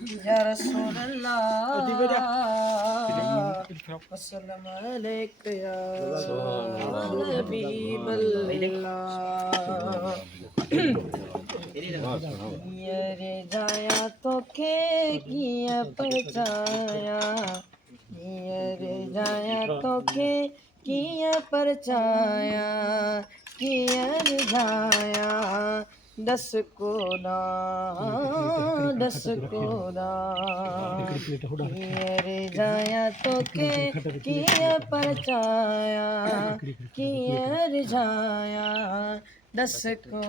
या रसूल अल्लाह वसल्लम अलैका या हबीब अल्लाह ये जाया तो के किया परचाया ये जाया तो के किया परचाया किया जाया दस को ये जाया तो के किया परचाया किया जाया दस को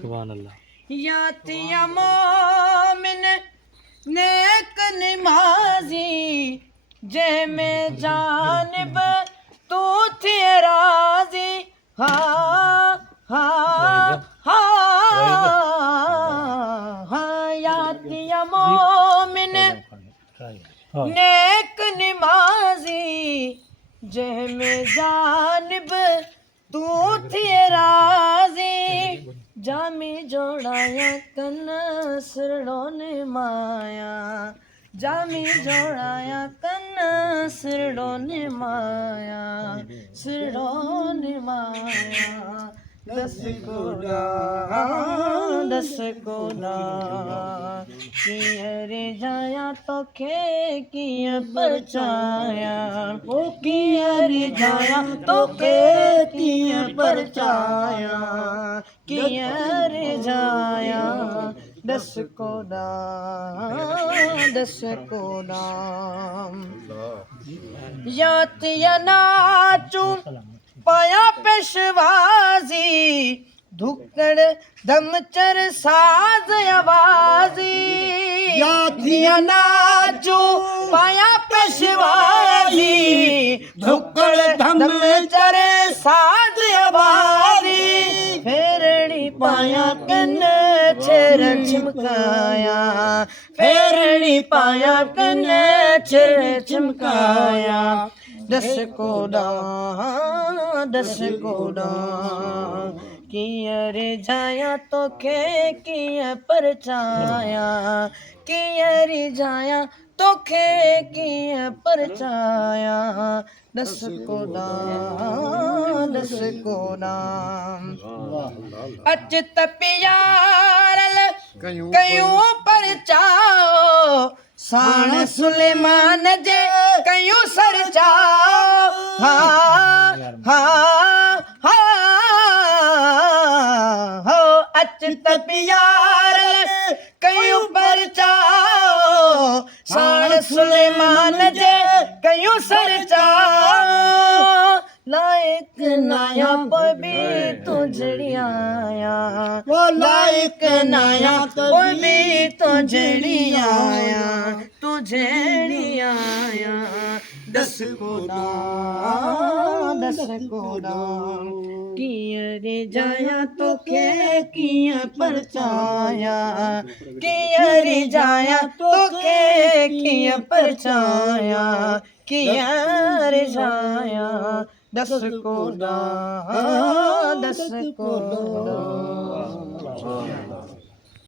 सुभान अल्लाह। यातिया मोमिन नेक निमाजी जे में जानिब तू थी राजी हा हा हा हा यातिया मोमिन नेक निमाजी जे में जानिब तू थी राजी जामी जोड़ाया कन सरड़ो ने माया जामी जोड़ाया कन सरड़ो ने माया दस कोड़ा किया जाया तो खे किया परचाया किया जाया तो खे किया परचाया किया जाया दस कोड़ा यातिया नाचू पाया पेशवाजी धुकड़ दमचर साज आवाजी यातिया नाचू पाया पेशवाजी धुकड़ दमचर साज आवाजी फेरड़ी पाया कन चेर चमकाया फेरड़ी पाया कन चेर चमकाया दस कोड़ा किया रे जाया तो के किया परचाया किया रे जाया तो के किया परचाया दस कोड़ा अच तपियारल कयूं परचाओ साण सुलेमान जे कयूं सरचाओ हा हा हा हो अच तपियारल कयूं परचाओ साण सुलेमान जे कयूं सरचाओ लायक नाया पबी तुझड़ी आया वो लायक नाया पबी तुझड़ी आया दस कोड़ा किया रे जाया तो के किया परचाया किया रे जाया तो के किया परचाया किया रे जाया दस कोड़ा